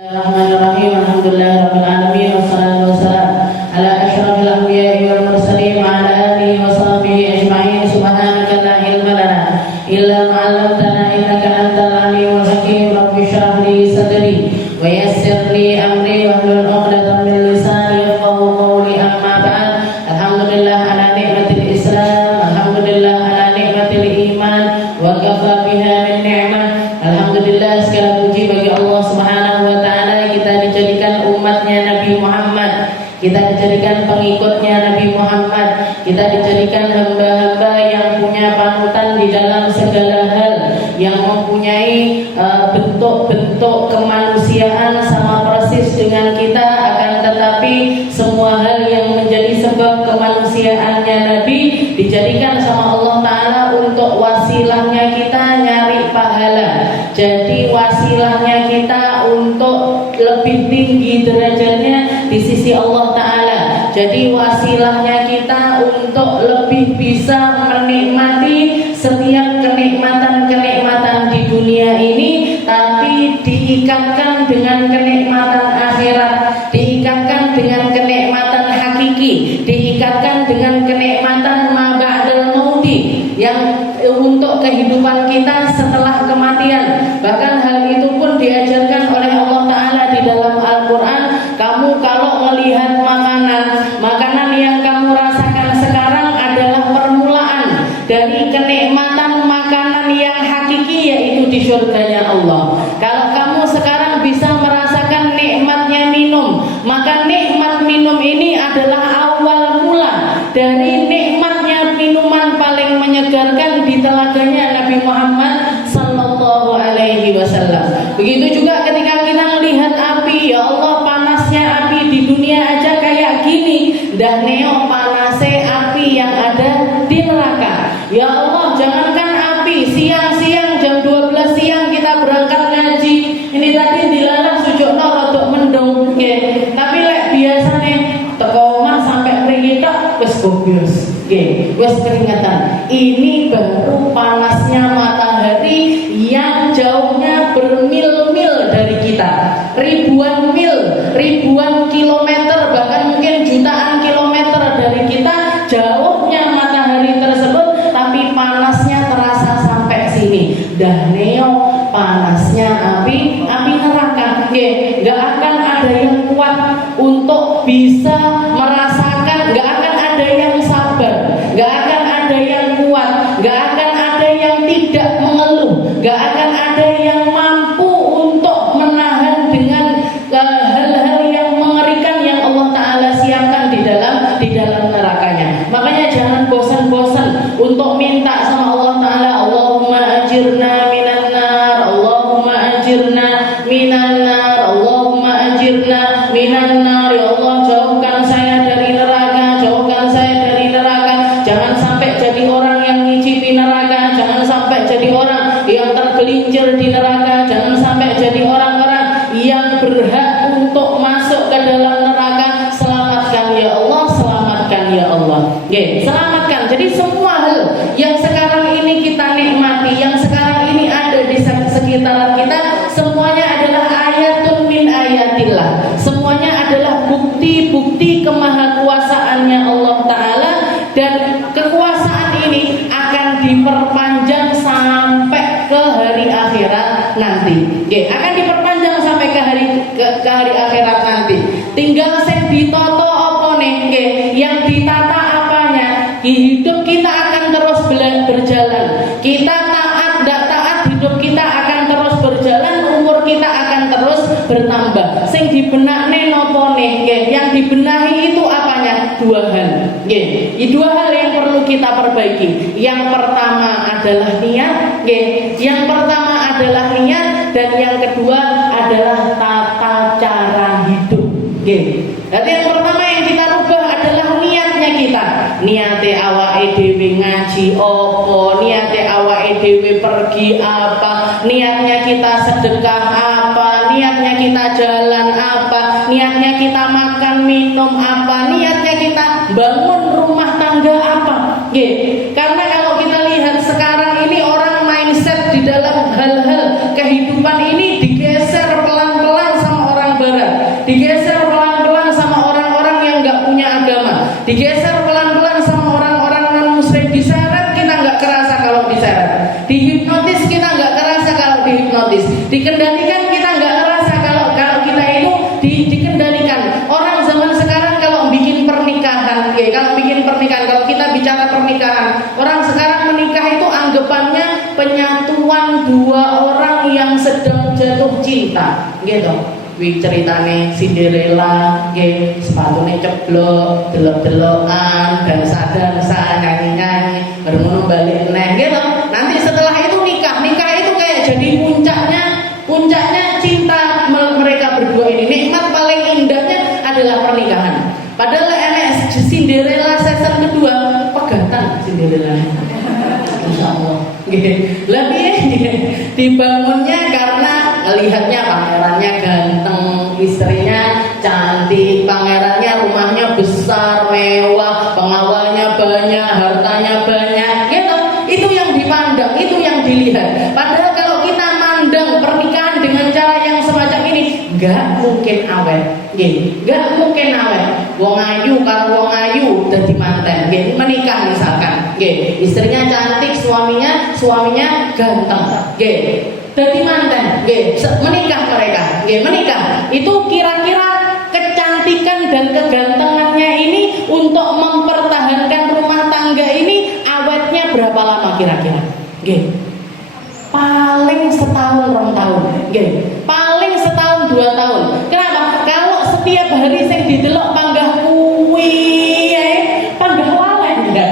Bismillahirrahmanirrahim. Alhamdulillahirabbil alamin wassalatu wassalamu ala asyrafil anbiya'i wal mursalin wa ala alihi wa sahbihi ajma'in. Subhanaka la ilma lana illa ma 'allamtana innaka antal alimul hakim. Rabbi shrah li sadri wa yassir li amri wahlul 'uqdatam min lisani yafqahu qawli. Amma ba'd. Alhamdulillah ala ni'matil Islam, alhamdulillah ala ni'matil iman wa kafa biha min ni'mah. Alhamdulillah, segala puji bagi Allah Subhanahu wa taala. Kita dijadikan umatnya Nabi Muhammad, kita dijadikan pengikutnya Nabi Muhammad, kita dijadikan hamba-hamba yang punya panutan di dalam segala hal, yang mempunyai bentuk-bentuk kemanusiaan sama persis dengan kita. Akan tetapi semua hal yang menjadi sebab kemanusiaannya Nabi dijadikan sama Allah Ta'ala untuk wasilahnya kita nyari pahala. Jadi wasilahnya kita untuk lebih tinggi derajatnya di sisi Allah Ta'ala. Jadi wasilahnya kita untuk lebih bisa menikmati setiap kenikmatan-kenikmatan di dunia ini, tapi diikatkan dengan kenikmatan akhirat, diikatkan dengan kenikmatan hakiki, diikatkan dengan kenikmatan ma ba'dal mauti, yang untuk kehidupan kita setelah kematian. Bahkan hal itu pun diajarkan oleh Allah Ta'ala di dalam Al-Quran. Kamu kalau melihat makanan yang kamu rasakan sekarang adalah permulaan dari kenikmatan makanan yang hakiki, yaitu di surganya Allah. Kalau kamu sekarang bisa merasakan nikmatnya minum, maka nikmat minum ini adalah awal mula dari nikmatnya minuman paling menyegarkan di telaganya Nabi Muhammad sallallahu alaihi wasallam. Begitu juga ketika kita melihat api, ya Allah, panasnya api di dunia aja kayak gini, dah neo panasnya api yang ada di neraka. Ya Allah, jangankan api, siang-siang jam 12 siang kita berangkat ngaji, ini tadi dilarang sujudno rodok mendung, okay. Tapi lek biasane teko omah sampai mriki tok wis gobios, okay. Wis keringatan. Ini baru panasnya matahari yang jauhnya bermil-mil dari kita, ribuan mil, ribuan kilometer, bahkan mungkin jutaan kilometer dari kita jauhnya matahari tersebut, tapi panasnya terasa sampai sini. Dah neo panasnya api neraka. Nggak akan ada yang kuat untuk bisa merasakan, nggak akan ada yang sabar, nggak akan ada yang kuat, nggak akan ada yang tidak mengeluh, nggak akan ada yang mampu untuk menahan dengan hal-hal yang mengerikan yang Allah Ta'ala siapkan di dalam nerakanya. Makanya jangan bosan-bosan untuk minta sama Allah Ta'ala, Allahumma ajirna minan nar, Allahumma ajirna minan nar, Allahumma ajirna minan nar. Ya Allah, jauhkan saya dari neraka, jauhkan saya dari neraka. Jangan sampai jadi orang yang ngicipi neraka, jangan sampai jadi orang yang tergelincir di neraka, jangan sampai jadi orang-orang yang berhak untuk masuk ke dalam neraka. Selamatkan ya Allah, selamatkan ya Allah. Selamatkan. Jadi semua hal yang sekarang ini kita nikmati, yang sekarang ini ada di sekitaran kita, semuanya adalah ayatun min ayatillah. Semuanya adalah bukti-bukti kemahakuasaannya Allah Ta'ala, dan kekuasaan ini akan diperpanjang sampai ke hari akhirat nanti. Akan diperpanjang sampai ke hari akhirat nanti. Tinggal sing ditoto apa nih? Yang ditata apanya? Hidup kita akan terus berjalan. Kita taat, tidak taat, hidup kita akan terus berjalan. Umur kita akan terus bertambah. Sing dibenakne nopo nih? Yang dibenahi itu apanya? Dua hal. Dua hal yang perlu kita perbaiki. Yang pertama adalah niat. Yang pertama adalah niat, dan yang kedua adalah tata cara hidup. Jadi yang pertama yang kita rubah adalah niatnya kita. Niate awake dhewe ngaji apa, niate awake dhewe pergi apa, niatnya kita sedekah apa, niatnya kita jalan apa, niatnya kita makan minum apa, niatnya kita bangun rumah tangga apa. Karena kalau kita lihat sekarang ini orang mindset di dalam hal-hal kehidupan ini digeser pelan-pelan sama Dikendalikan kita nggak ngerasa kalau kita itu dikendalikan. Orang zaman sekarang kalau bikin pernikahan, kalau kita bicara pernikahan, orang sekarang menikah itu anggapannya penyatuan dua orang yang sedang jatuh cinta, gitu. Wih ceritane Cinderella, sepatunya ceblok, delok-delokan, dansa-dansa, nyanyi-nyanyi, baru balik neh, gitu. Nanti setelah itu nikah itu kayak jadi puncaknya cinta mereka berdua ini. Nikmat paling indahnya adalah pernikahan. Padahal enek Cinderella season kedua, pegatan Cinderella. Insya Allah. Lebih dibangunnya karena melihatnya pangerannya ganteng, istrinya cantik, pangerannya rumahnya besar, mewah, pengawalnya banyak, hartanya banyak, gitu. Itu yang dipandang, itu yang dilihat. Padahal kalau kita mandang pernikahan dengan cara yang semacam ini, nggak mungkin awet, nggak mungkin awet. Wong ayu karo wong ayu dadi manten, menikah misalkan, istrinya cantik, suaminya ganteng, dadi manten, menikah mereka, menikah. Itu kira-kira kecantikan dan kegantengannya ini untuk mempertahankan rumah tangga ini awetnya berapa lama kira-kira? Paling setahun 2 tahun, paling setahun 2 tahun. Kenapa? Kalau setiap hari sing didelok panggah kuwi, panggah walet enggak?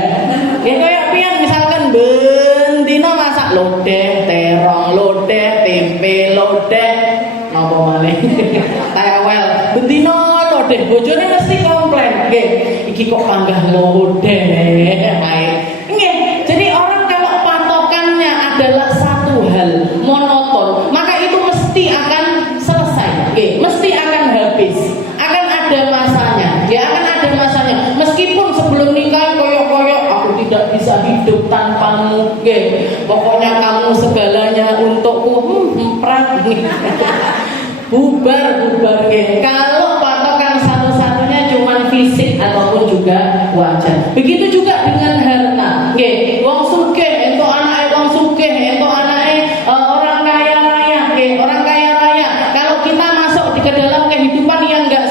Kayak pian misalkan bendino masak lodeh, terong lodeh, tempe lodeh, napa malih? Tewel, bendino lodeh, bojone mesti komplain. Iki kok panggah lodeh ae. Jadi orang kalau patokannya adalah satu hal monoton, maka itu mesti akan selesai, mesti akan habis, akan ada masanya, akan ada masanya. Meskipun sebelum nikah koyok-koyok aku tidak bisa hidup tanpamu, pokoknya kamu segalanya untukku, bubar. Kalau patokan satu-satunya cuma fisik ataupun juga wajah. Begitu juga dengan harta, wong sugih entuk anake wong sugih, entuk anake orang kaya raya, orang kaya raya. Kalau kita masuk ke dalam kehidupan yang enggak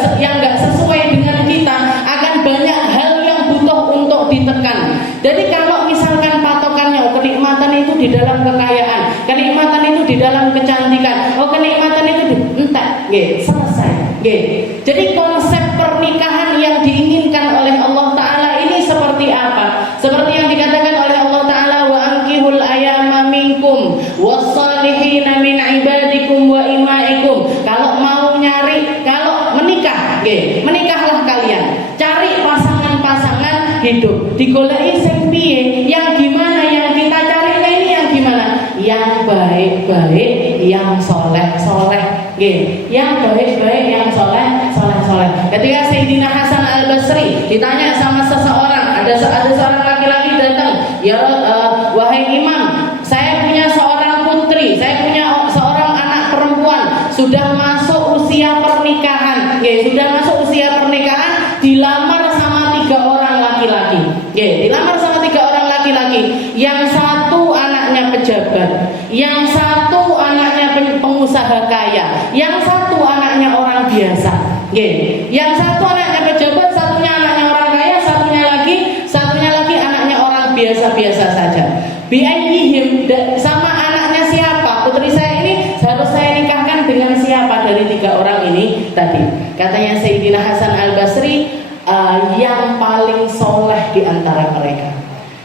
sesuai dengan kita, akan banyak hal yang butuh untuk ditekan. Jadi kalau misalkan patokannya kenikmatan itu di dalam kekayaan, kenikmatan itu di dalam kecantikan, kenikmatan itu entek, selesai. Jadi konsep pernikahan yang diinginkan oleh Allah Ta'ala ini seperti apa? Seperti yang dikatakan oleh Allah Ta'ala, wa ankihul ayama minkum wassalihina min ibadikum wa imaikum. Kalau mau nyari, kalau menikah, menikahlah kalian, cari pasangan-pasangan hidup, digoleki sing piye, yang gimana, yang kita cari ini yang gimana, yang baik-baik, yang soleh-soleh, yang baik-baik, yang soleh-soleh. Ketika Sayyidina Hasan Al-Basri ditanya sama seseorang, ada seorang laki-laki datang, ya wahai imam, saya punya seorang putri, saya punya seorang anak perempuan, sudah masuk usia pernikahan, dilamar sama 3 orang laki-laki, yang satu anaknya pejabat, yang satu anaknya pengusaha kaya, yang satu anaknya orang biasa. Yang satu anaknya pejabat, satunya anaknya orang kaya, satunya lagi anaknya orang biasa-biasa saja. Biayyihim, sama anaknya siapa? Putri saya ini harus saya nikahkan dengan siapa dari 3 orang ini tadi? Katanya Sayyidina Hasan Al-Basri, yang paling soleh di antara mereka.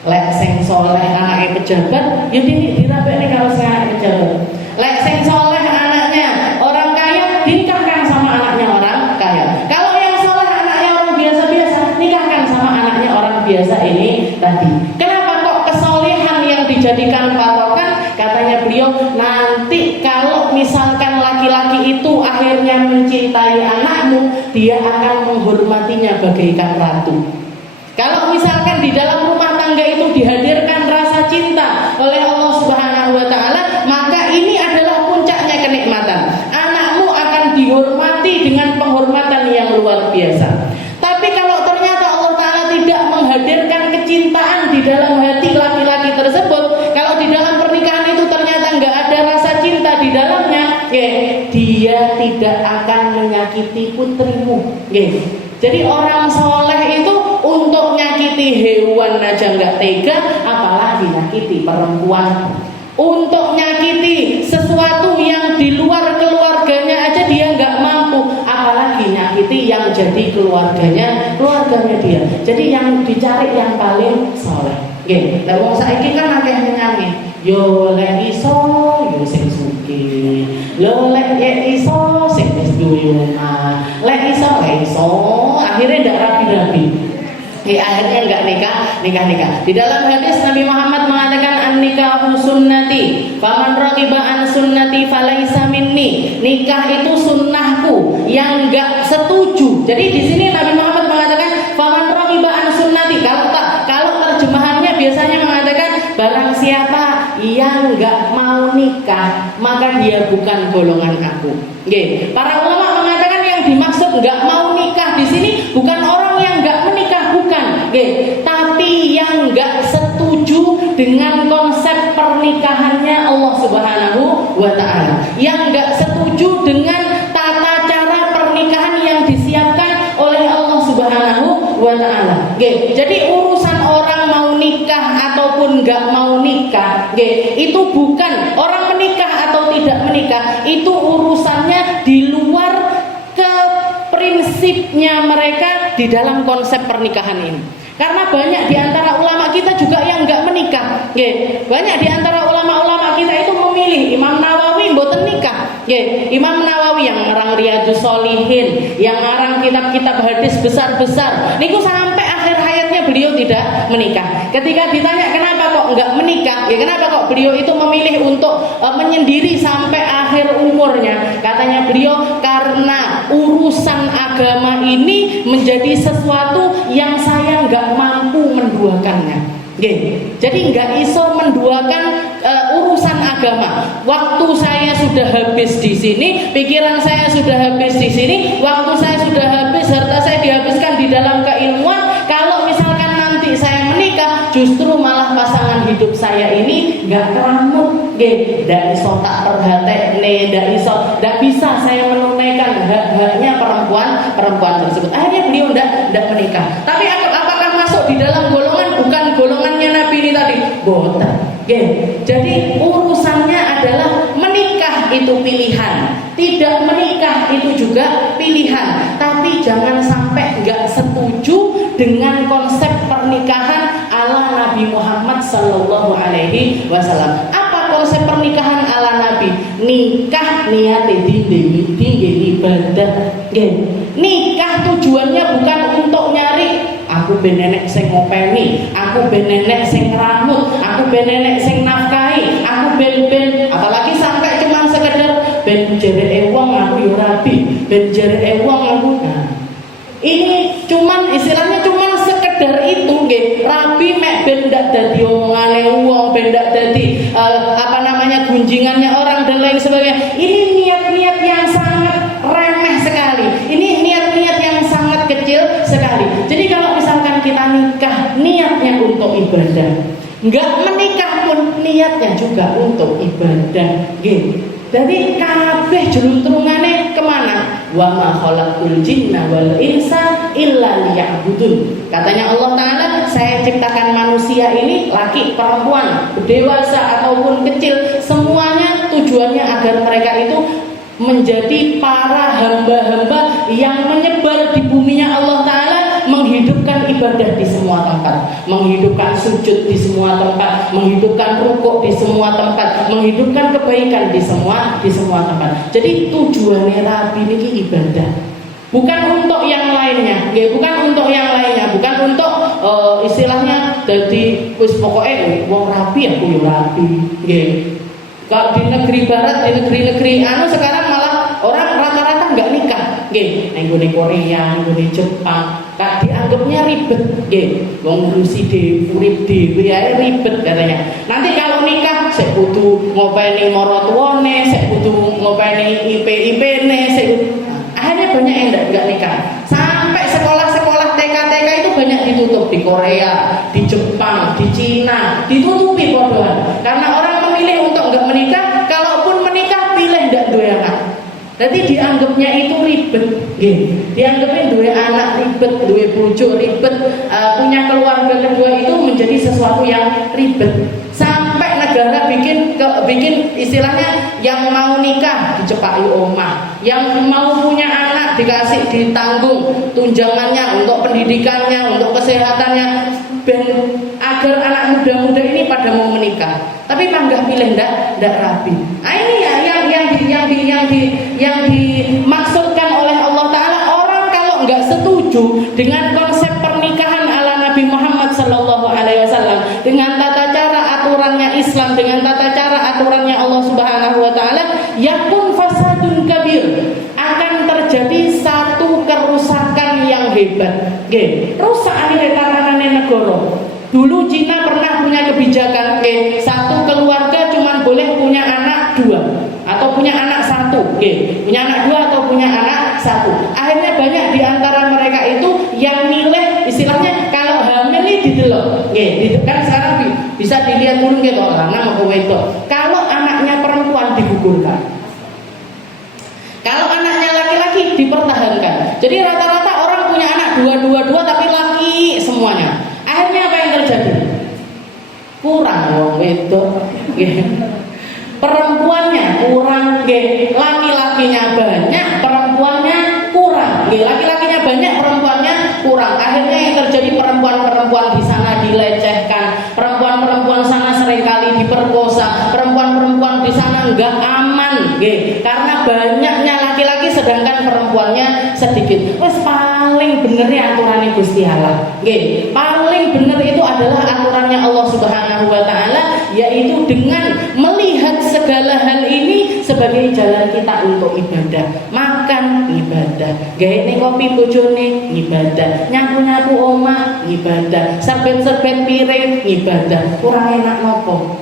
Lek sing soleh anaknya pejabat, ya dirabekne karo sing anaknya pejabat. Lek sing soleh anaknya orang kaya, dinikahkan sama anaknya orang kaya. Kalau yang soleh anaknya orang biasa-biasa, nikahkan sama anaknya orang biasa ini tadi. Kenapa kok kesolehan yang dijadikan patokan? Katanya beliau, nanti kalau misalkan laki-laki itu akhirnya mencintai anakmu, dia akan menghormatinya bagaikan ratu. Kalau misalkan di dalam rumah tangga itu dihadirkan rasa cinta oleh Allah Subhanahu wa Ta'ala, maka ini adalah puncaknya kenikmatan. Anakmu akan dihormati dengan penghormatan yang luar biasa. Tapi kalau ternyata Allah Ta'ala tidak menghadirkan kecintaan di dalam hati laki-laki tersebut, kalau di dalam pernikahan itu ternyata nggak ada rasa cinta di dalamnya, tidak akan menyakiti putrimu. Jadi orang soleh itu untuk nyakiti hewan aja nggak tega, apalagi nyakiti perempuan. Untuk nyakiti sesuatu yang di luar keluarganya aja dia nggak mampu, apalagi nyakiti yang jadi keluarganya dia. Jadi yang dicari yang paling soleh. Lah wong saiki kan akeh nyanyi, yo lek iso yo sing sugih, yo lek iso sing wis duwe omah, lek iso akhirnya ndak rapi-rapi. Akhirnya enggak nikah. Di dalam hadis Nabi Muhammad mengatakan an-nikahu sunnati, faman raghiba an sunnati falaisa minni. Nikah itu sunnahku, yang enggak setuju. Jadi di sini Nabi Muhammad mengatakan faman raghiba an sunnati. Kalau terjemahannya biasanya mengatakan barang siapa yang enggak mau nikah, maka dia bukan golongan aku. Para ulama mengatakan yang dimaksud enggak mau nikah di sini bukan orang yang enggak menikah, bukan. Tapi yang enggak setuju dengan konsep pernikahannya Allah Subhanahu wa Ta'ala, yang enggak setuju dengan tata cara pernikahan yang disiapkan oleh Allah Subhanahu wa Ta'ala. Jadi urusan orang mau nikah ataupun enggak mau nikah, itu bukan orang menikah atau tidak menikah, itu urusannya di luar ke prinsipnya mereka di dalam konsep pernikahan ini. Karena banyak di antara ulama kita juga yang enggak menikah. Banyak di antara ulama-ulama kita itu memilih. Imam Nawawi mboten nikah. Imam Nawawi yang ngarang Riyadhus Shalihin, yang ngarang kitab-kitab hadis besar-besar, niku sampai akhir hayatnya beliau tidak menikah. Ketika ditanya kenapa kok enggak menikah, kenapa kok beliau itu memilih untuk menyendiri sampai akhir umurnya, katanya beliau karena urusan agama ini menjadi sesuatu yang saya enggak mampu menduakannya. Jadi nggak iso menduakan urusan agama. Waktu saya sudah habis di sini, pikiran saya sudah habis di sini, waktu saya sudah habis, harta saya dihabiskan di dalam keilmuan. Kalau misalkan nanti saya menikah, justru malah pasangan hidup saya ini nggak keramut, nggak iso tak perhatekne, nggak bisa saya menunaikan hak-haknya perempuan tersebut. Akhirnya beliau nggak menikah. Tapi apakah masuk di dalam bukan golongannya Nabi ini tadi? Boten. Jadi urusannya adalah menikah itu pilihan, tidak menikah itu juga pilihan. Tapi jangan sampai nggak setuju dengan konsep pernikahan ala Nabi Muhammad Sallallahu Alaihi Wasallam. Apa konsep pernikahan ala Nabi? Nikah niate tinggi ibadah. Nikah tujuannya bukan untuk nyari aku ben nenek sing ngopeni, aku ben nenek sing ngeramut, aku ben nenek sing nafkahi, aku ben apalagi sampai cuma sekedar ben jereke wong aku yo rabi, ben jereke wong aku. Nah, ini cuman istilahnya cuman sekedar itu nggih. Rabi mek ben ndak dadi omongane wong, ben ndak dadi gunjingannya orang dan lain sebagainya. Ini niat-niat yang sangat remeh sekali. Ini niat-niat yang sangat kecil sekali. Jadi kalau misalkan kita nikah niatnya untuk ibadah, enggak menikah pun niatnya juga untuk ibadah. Jadi kabeh jeluntrungane kemana? Wa ma khalaqul jinna wal insa illa liya'budun. Katanya Allah Ta'ala, saya ciptakan manusia ini laki, perempuan, dewasa ataupun kecil, semuanya tujuannya agar mereka itu menjadi para hamba-hamba yang menyebar di buminya Allah Ta'ala, menghidupkan ibadah di semua tempat, menghidupkan sujud di semua tempat, menghidupkan rukuk di semua tempat, menghidupkan kebaikan di semua tempat. Jadi tujuannya Rabi ini ibadah, bukan untuk yang lainnya, bukan untuk yang lainnya, bukan untuk istilahnya jadi wis pokoknya wong rapi aku yo rapi. Kalau di negeri barat, di negeri-negeri sekarang malah orang rata-rata nggak nikah. Nggone Korea, nggone Jepang, dianggapnya ribet. Wong ngurusi urip dhewe ae ribet katanya. Nanti kalau nikah sik kudu ngopeni maratuwane, sik kudu ngopeni IP-IP-ne, akhirnya banyak yang nggak nikah. Sampai sekolah-sekolah TK-TK itu banyak ditutup di Korea, di Jepang, di Cina, ditutupi podoan. Karena orang memilih untuk nggak menikah, kalaupun menikah pilih nggak duwe anak. Jadi dianggapnya itu ribet, dianggapnya dua anak ribet, dua bojo ribet, punya keluarga kedua itu menjadi sesuatu yang ribet. Sampai negara bikin istilahnya yang mau nikah dicepaki omah, yang mau punya anak dikasih ditanggung tunjangannya untuk pendidikannya, untuk kesehatannya, agar anak muda-muda ini pada mau menikah. Tapi nggak pilih ndak rapi. Nah ini ya yang dimaksudkan oleh Allah Ta'ala. Orang kalau nggak setuju dengan konsep pernikahan ala Nabi Muhammad Sallallahu Alaihi Wasallam, dengan tata cara aturannya Islam, dengan tata cara aturannya Allah Subhanahu Wa Ta'ala, yakun fasadun kabir, akan terjadi satu kerusakan yang hebat. Rusak ini tatanannya negara. Dulu Cina pernah punya kebijakan, satu keluarga cuma boleh punya anak 2 atau punya anak 1, punya anak 2 atau punya anak 1. Akhirnya banyak di antara mereka itu yang milih, istilahnya kalau hamil ini didelok, kan sekarang bisa dilihat dulu gitu, lanang atau wedok. Kalau anaknya perempuan digugurkan, kalau anaknya laki-laki dipertahankan. Jadi rata-rata orang punya anak 2 tapi laki semuanya. Akhirnya apa yang terjadi? Kurang wong wedok. Perempuannya kurang, laki-lakinya banyak, perempuannya kurang. Laki-lakinya banyak, perempuannya kurang. Akhirnya yang terjadi perempuan-perempuan di sana dilecehkan, perempuan-perempuan sana seringkali diperkosa, perempuan-perempuan di sana enggak aman, karena banyaknya laki-laki sedangkan perempuannya sedikit. Wes paling benernya aturannya Gusti Allah. Paling bener itu adalah aturannya Allah Subhanahu Wa Ta'ala, yaitu dengan melihat segala hal ini sebagai jalan kita untuk ibadah. Makan ibadah, gawe kopi bojone ibadah, nyapu-nyapu omah ibadah, serbet-serbet piring ibadah. Kurang enak nopo?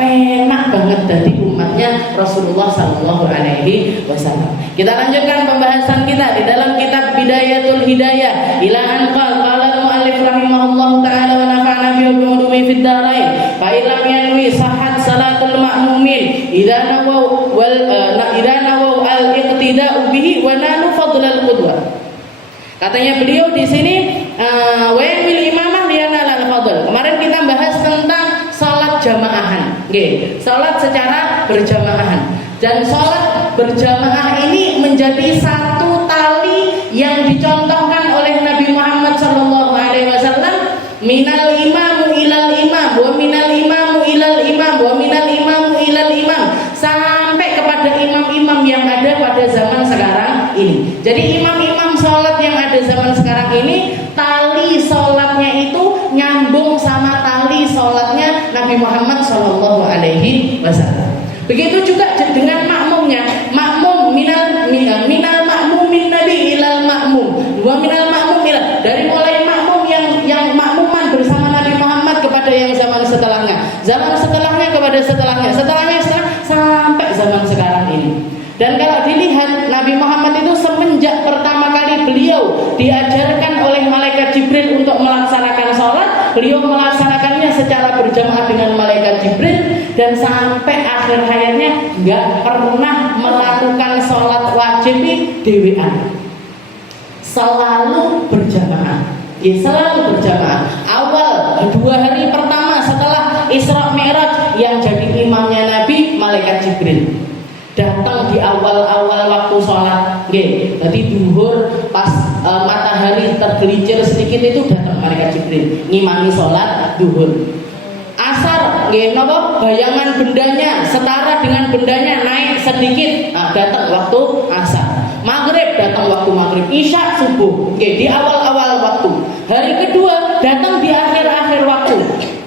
Penak banget dari umatnya Rasulullah Sallallahu Alaihi Wasallam. Kita lanjutkan pembahasan kita di dalam kitab Bidayatul Hidayah ila an qala al-muallif rahimahullahu taala wa nafa'ana bi ulumi fid dharain fa illam yanwi sahhat salatul ma'mumin idza nawaw al-iqtida'u bihi wa nalu fadlal qudwah. Katanya beliau di sini wa wil imamah liana al-fadl. Kemarin kita bahas tentang salat jamaahan, salat secara berjamaah. Dan salat berjamaah ini menjadi satu tali yang dicontohkan oleh Nabi Muhammad Sallallahu Alaihi Wasallam. Minal imamu ilal imam, wa minal imamu ilal imam, wa minal imamu ilal imam, sampai kepada imam-imam yang ada pada zaman sekarang ini. Jadi imam-imam salat yang ada zaman sekarang ini, tali salatnya itu nyambung sama tali salatnya Nabi Muhammad Sallallahu Alaihi Wasallam. Begitu juga dengan makmumnya, makmum minal makmumin Nabi ilal makmum, wa minal makmum ilal, dari mulai makmum yang makmuman bersama Nabi Muhammad kepada yang zaman setelahnya, zaman setelahnya kepada setelahnya sampai zaman sekarang ini. Dan kalau dilihat Nabi Muhammad itu semenjak pertama kali beliau diajarkan oleh malaikat Jibril untuk melaksanakan sholat, beliau melaksanakannya secara berjamaah dengan malaikat Jibril, dan sampai akhir hayatnya nggak pernah melakukan sholat wajib dewean, selalu berjamaah. Selalu berjamaah. Awal 2 hari pertama setelah Isra Mi'raj yang jadi imamnya Nabi malaikat Jibril datang di awal-awal waktu sholat. Jadi duhur pas matahari tergelincir sedikit itu datang malaikat Jibril ngimami sholat duhur. Asar, bayangan bendanya setara dengan bendanya naik sedikit, datang waktu asar. Maghrib datang waktu maghrib, isya subuh, di awal-awal waktu. Hari kedua datang di akhir-akhir waktu.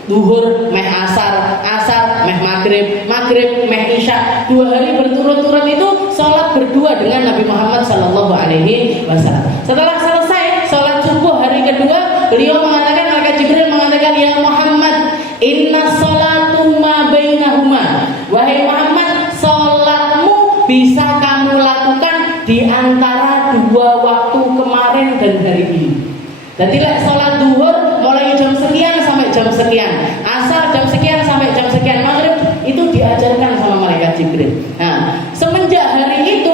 Duhur meh asar, asar meh maghrib, maghrib meh isya. 2 hari berturut-turut itu sholat berdua dengan Nabi Muhammad Sallallahu Alaihi Wasallam. Setelah selesai sholat subuh hari kedua, beliau mengatakan, malaikat Jibril mengatakan, ya Muhammad, inna sholatu ma bainahuma. Wahai Muhammad, sholatmu bisa kamu lakukan di antara 2 waktu kemarin dan hari ini. Jadi sholat duhur mulai jam sekian sampai jam sekian, asar jam sekian sampai jam sekian, maghrib itu diajarkan sama malaikat Jibril. Nah, semenjak hari itu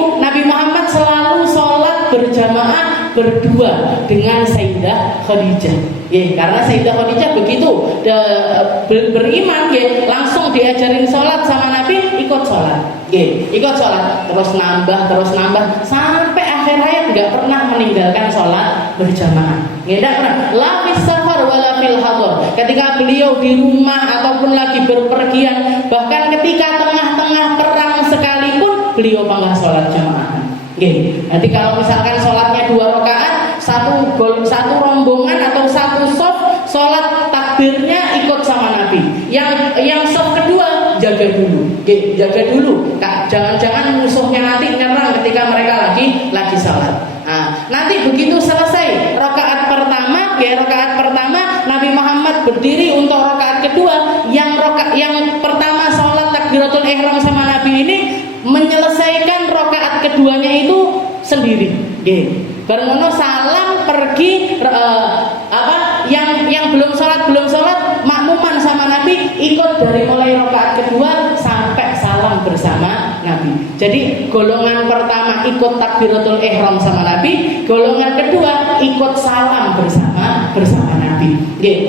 berjamaah berdua dengan Sayyidah Khadijah. Ya, karena Sayyidah Khadijah begitu beriman, ya, langsung diajarin sholat sama Nabi, ikut sholat. Ya, ikut sholat, terus nambah sampai akhir hayat nggak pernah meninggalkan sholat berjamaah. Ya, tidak pernah. La fis safar wala fil hadar. Ketika beliau di rumah ataupun lagi berpergian, bahkan ketika tengah-tengah perang sekalipun, beliau panggah sholat jamaah. Oke, nanti kalau misalkan sholatnya 2 rakaat, satu rombongan atau satu soft, sholat takbirnya ikut sama Nabi. Yang soft kedua jaga dulu, oke, jaga dulu. Jangan-jangan musuhnya nanti nyerang ketika mereka lagi sholat. Nah, nanti begitu selesai rakaat pertama, Nabi Muhammad berdiri untuk rakaat kedua. Yang pertama sholat takbiratul ihram sama Nabi ini menyelesaikan rakaat keduanya itu sendiri. Baru salam pergi yang belum sholat makmuman sama Nabi ikut dari mulai rakaat kedua sampai salam bersama Nabi. Jadi golongan pertama ikut takbiratul ihram sama Nabi, golongan kedua ikut salam bersama Nabi.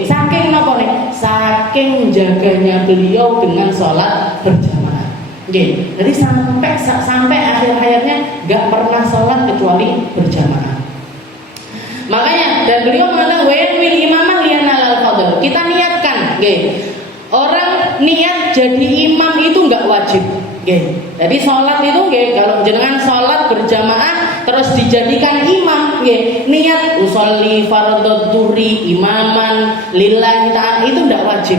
Saking apa nih? Saking jaganya beliau dengan sholat berjamaah. Jadi sampai akhir hayatnya nggak pernah sholat kecuali berjamaah. Makanya dan beliau mengatakan wil imamah liyanal fadl. Kita niatkan, orang niat jadi imam itu nggak wajib. Jadi sholat itu, kalau jenengan sholat berjamaah terus dijadikan imam, niat usolli fardhu dzuri imaman lillahi ta'ala itu nggak wajib.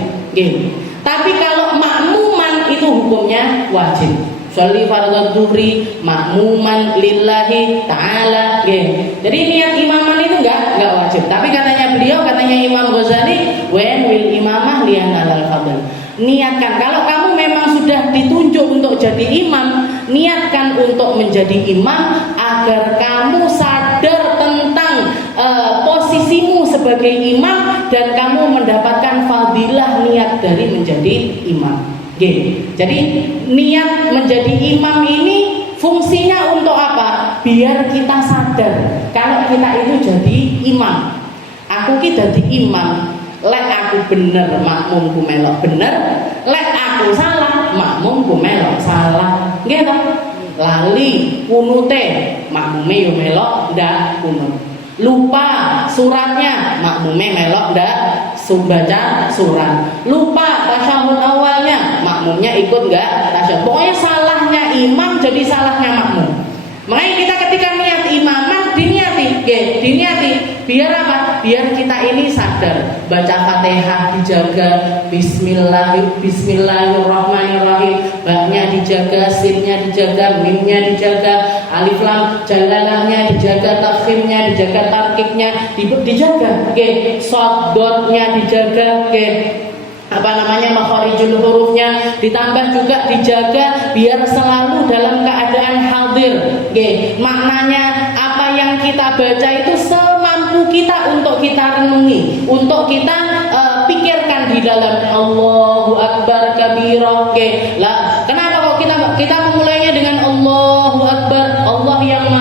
Tapi kalau makmuman itu hukumnya wajib. Sholli fardhu dzuri makmuman lillahi ta'ala. Jadi niat imaman itu enggak wajib. Tapi katanya Imam Ghazali, "Wen wil imamah liyanal fadl." Niatkan, kalau kamu memang sudah ditunjuk untuk jadi imam, niatkan untuk menjadi imam agar kamu sadar tentang posisimu sebagai imam dan kamu mendapatkan fadilah niat dari menjadi imam. Jadi niat menjadi imam ini fungsinya untuk apa? Biar kita sadar kalau kita itu jadi imam. Aku ki dadi imam, lek aku bener makmumku melok bener, lek aku salah makmumku melok salah. Nggih to? Lali kunute makmume yo melok ndak kunut. Lupa suratnya makmume melok ndak baca surat. Lupa tasyahud awalnya makmumnya ikut nggak tasyahud. Pokoknya salahnya imam jadi salahnya makmum. Makanya kita ketika niat imaman diniati biar apa? Biar kita ini sadar baca Fatihah dijaga, Bismillahirrahmanirrahim, baknya dijaga, sinnya dijaga, mimnya dijaga, alif lam jalalahnya dijaga, tafkhimnya dijaga, tarkiknya dijaga, shad dotnya dijaga, makharijul hurufnya ditambah juga dijaga biar selalu dalam keadaan hadir. Maknanya apa yang kita baca itu semampu kita untuk kita renungi, untuk kita pikirkan di dalam. Allahu Akbar kabira. Lah, kenapa kok kita memulainya dengan Allahu Akbar, Allah yang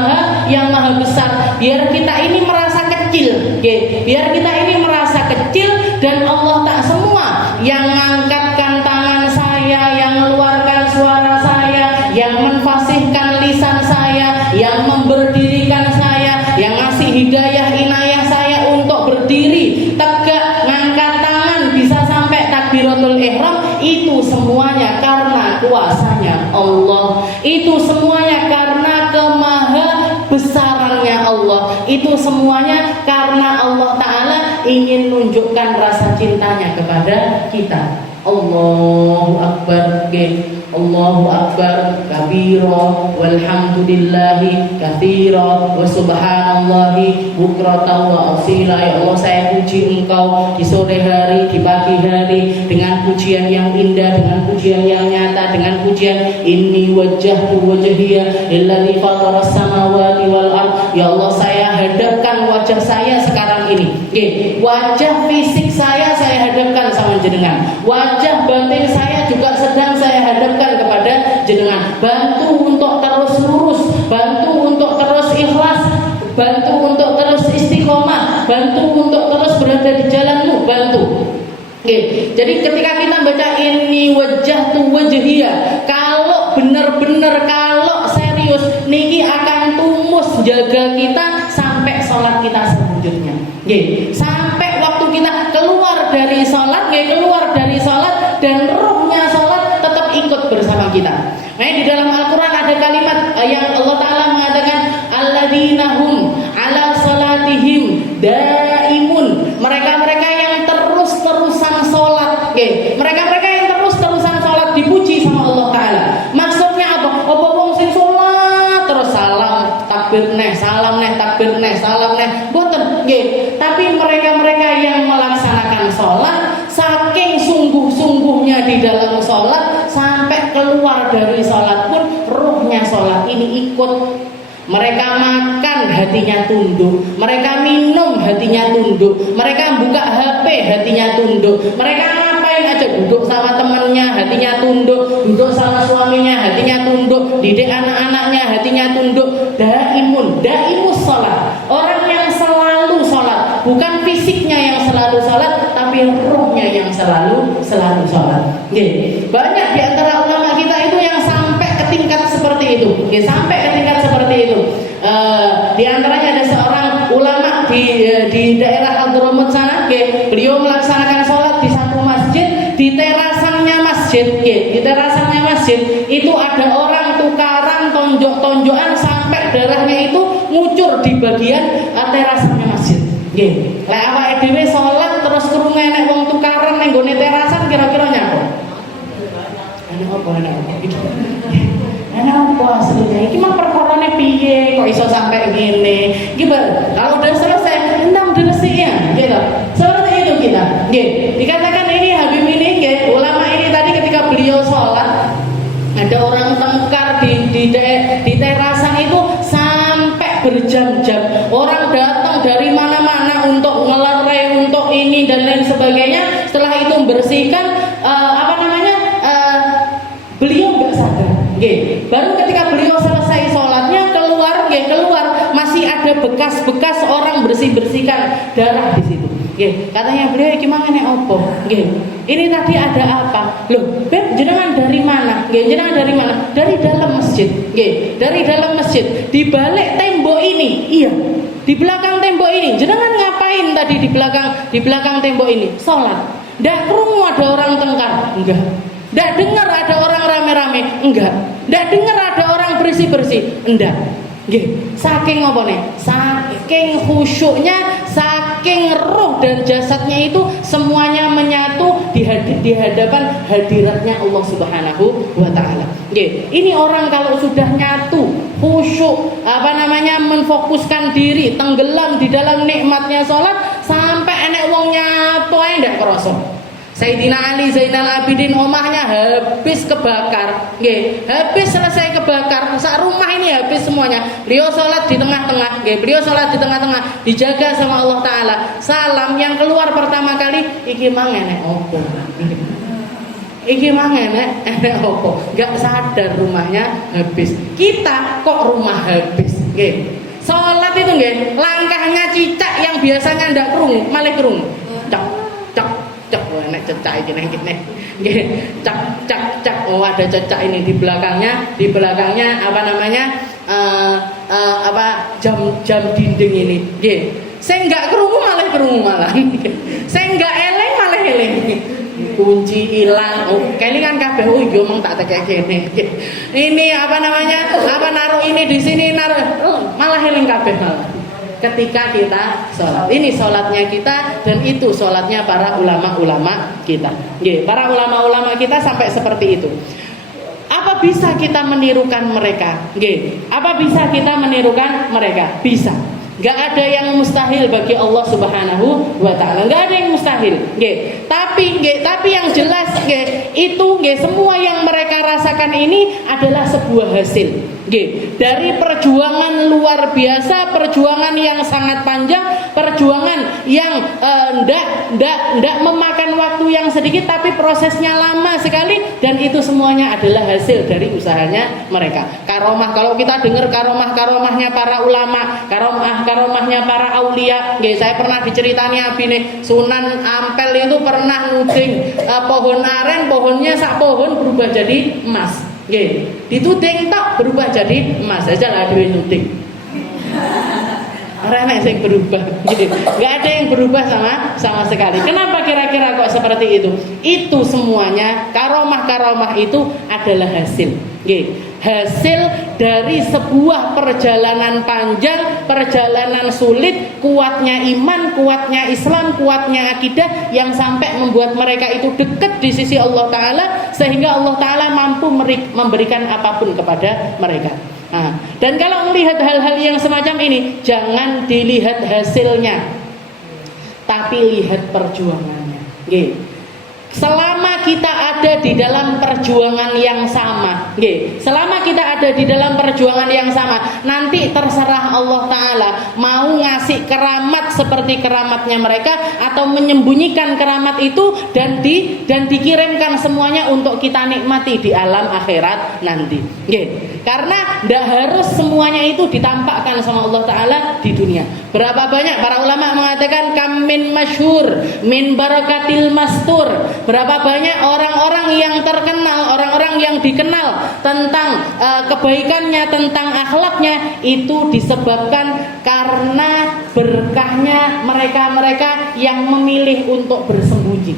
maha besar, biar kita ini merasa kecil, biar kita ini merasa kecil dan Allah tak semua yang mengangkatkan tangan saya, yang mengeluarkan suara saya, yang menfasihkan lisan saya, yang memberdirikan saya, yang ngasih hidayah inayah saya untuk berdiri tegak, ngangkat tangan, bisa sampai takbiratul ihram, itu semuanya karena kuasanya Allah. Itu semuanya karena kemaha besarannya Allah. Itu semuanya karena Allah Ta'ala ingin menunjukkan rasa cintanya kepada kita. Allahu Akbar, Allahu Akbar kabira walhamdulillahi katsira wa subhanallahi bukratan wa asila. Ya Allah, saya puji Engkau di sore hari, di pagi hari dengan pujian yang indah, dengan pujian yang nyata, dengan pujian inni wajjahtu wajhiya lillazi fataras samawati wal ard. Ya Allah, saya hadapkan wajah saya sekarang ini. Wajah fisik saya hadapkan sama jenengan. Wajah batin saya juga sedang saya hadapkan kepada jenengan. Bantu untuk terus lurus, bantu untuk terus ikhlas, bantu untuk terus istiqomah, bantu untuk terus berada di jalanmu, bantu. Oke, jadi ketika kita baca ini wajah tu wajhiyah, kalau benar-benar kalau serius niki akan tumus jaga kita sampai sholat kita selanjutnya. Oke, sampai waktu kita keluar dari sholat, keluar dari sholat dan ruhnya sholat tetap ikut bersama kita. Nah, di dalam Al-Quran ada kalimat yang Allah Ta'ala mengatakan alladzina hum ala salatihim daimun, mereka-mereka yang terus-terusan sholat. Mereka-mereka yang terus-terusan sholat dipuji sama Allah Ta'ala. Maksudnya apa? Apa wong sing sholat terus salam takbir neh, salam neh, takbir neh, salam neh, boten. Tapi mereka-mereka yang melaksanakan sholat saking sungguh-sungguhnya di dalam sholat, sampai keluar dari sholat pun ruhnya sholat ini ikut. Mereka makan hatinya tunduk, mereka minum hatinya tunduk, mereka buka HP hatinya tunduk, mereka ngapain aja, duduk sama temannya hatinya tunduk, duduk sama suaminya hatinya tunduk, didik anak-anaknya hatinya tunduk. Daimus sholat, orang yang selalu sholat, bukan fisiknya yang selalu sholat, tapi ruhnya yang selalu sholat. Banyak di antara ulama kita itu yang sampai ke tingkat seperti itu, sampai ke tingkat seperti itu. Di antaranya ada seorang ulama di daerah Hadramut sana, beliau melaksanakan sholat di satu masjid, di terasannya masjid, di terasannya masjid itu ada orang tukaran tonjok-tonjokan sampai darahnya itu ngucur di bagian terasannya masjid. Lek awake dhewe sholat terus krungu enek wong tukaran ning gone terasan, kira-kira nyapa? Enak apa aslinya? Iki mah perkorane piye kok iso sampai gini? Gimana? Kalau udah selesai, endang diresik-ya, gitu. Seperti itu kita. Dikatakan ini Habib ini, ulama ini tadi ketika beliau sholat, ada orang tengkar di terasan itu sampai berjam-jam. Orang datang dari mana-mana untuk ngelerai, untuk ini dan lain sebagainya. Setelah itu membersihkan, beliau nggak sadar. Baru ketika beliau selesai sholatnya keluar masih ada bekas-bekas orang bersihkan darah di situ. Katanya beliau gimana nih opo? Ini tadi ada apa? Loh, Beb, jenengan dari mana? Jenengan dari mana? Dari dalam masjid. Dari dalam masjid. Di balik tembok ini. Iya. Di belakang tembok ini. Jenengan ngapain tadi di belakang tembok ini? Sholat. Ndak krungu ada orang tengkar? Enggak. Ndak dengar ada orang rame-rame? Enggak. Ndak dengar ada orang bersih-bersih? Enggak. Saking apa nih? Saking khusyuknya, saking roh dan jasadnya itu semuanya menyatu di hadapan hadiratnya Allah Subhanahu wa Ta'ala. Ini orang kalau sudah nyatu, khusyuk, menfokuskan diri, tenggelam di dalam nikmatnya sholat, sampai enek wong nyapu ae ndak kerasa. Sayyidina Ali Zainal Abidin omahnya habis kebakar, habis selesai kebakar, sak rumah ini habis semuanya. Beliau sholat di tengah-tengah, dijaga sama Allah Ta'ala. Salam yang keluar pertama kali, iki mang enek opo? Iki mang enek opo? Gak sadar rumahnya habis. Kita kok rumah habis? Sholat itu langkahnya cicak yang biasanya ndak krungu, malah krungu. Cak, enak cecak ini cak, oh ada cecak ini di belakangnya jam dinding ini. Saya nggak kerungu malah, saya nggak eleng malah eleng. Kunci hilang, ini kan kabeh yo mong tak kayak gini. Ini naruh ini di sini malah eleng kabeh malah. Ketika kita sholat, ini sholatnya kita dan itu sholatnya para ulama-ulama kita. Para ulama-ulama kita sampai seperti itu. Apa bisa kita menirukan mereka? Apa bisa kita menirukan mereka? Bisa. Gak ada yang mustahil bagi Allah Subhanahu wa Ta'ala. Gak ada yang mustahil. Tapi yang jelas itu semua yang mereka rasakan ini adalah sebuah hasil. Nggih, dari perjuangan luar biasa, perjuangan yang sangat panjang, perjuangan yang ndak memakan waktu yang sedikit tapi prosesnya lama sekali, dan itu semuanya adalah hasil dari usahanya mereka. Karomah, kalau kita dengar karomahnya para ulama, karomahnya para aulia, nggih, saya pernah diceritani abine Sunan Ampel itu pernah nuding pohon aren, pohonnya sak pohon berubah jadi emas. Nggih, dituding tok berubah jadi emas aja lah dhewe nuding. Ora enak sing berubah. Enggak ada yang berubah sama sekali. Kenapa kira-kira kok seperti itu? Itu semuanya karomah itu adalah hasil. Hasil dari sebuah perjalanan panjang, perjalanan sulit, kuatnya iman, kuatnya Islam, kuatnya akidah yang sampai membuat mereka itu dekat di sisi Allah Ta'ala, sehingga Allah Ta'ala mampu memberikan apapun kepada mereka. Nah, dan kalau melihat hal-hal yang semacam ini, jangan dilihat hasilnya, tapi lihat perjuangannya. Selama kita ada di dalam perjuangan yang sama, selama kita ada di dalam perjuangan yang sama, nanti terserah Allah Ta'ala mau ngasih keramat seperti keramatnya mereka, atau menyembunyikan keramat itu dan dikirimkan semuanya untuk kita nikmati di alam akhirat nanti. Karena tidak harus semuanya itu ditampakkan sama Allah Ta'ala di dunia. Berapa banyak para ulama mengatakan kam min masyhur min barakatil mastur. Berapa banyak orang-orang yang terkenal, orang-orang yang dikenal tentang kebaikannya, tentang akhlaknya, itu disebabkan karena berkahnya mereka-mereka yang memilih untuk bersembunyi,